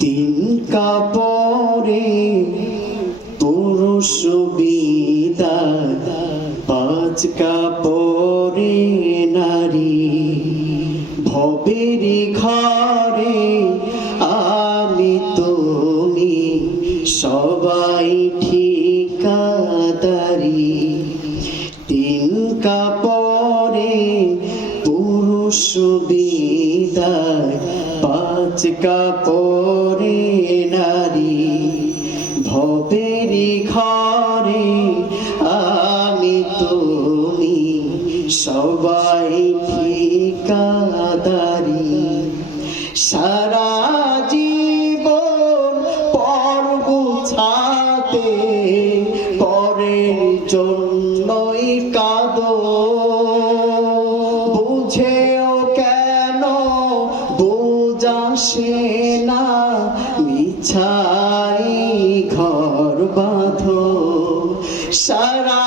তিন কাপড়ে পুরুষ বিদায়, পাঁচ কাপড়ে নারী। ভবের ঘরে আমি তুমি সবাই ঠিকাদারি। তিন কাপড়ে পুরুষ বিদায়, পাঁচ কাপড়ে নারী। ভবের ঘরে আমি তুমি সবাই ঠিকাদারি। সারা জীবন পর গুছাতে পরের জন্যই কাঁদো। বুঝেও কেন বুঝাসে না, মিছাই ঘর বাঁধো। সারা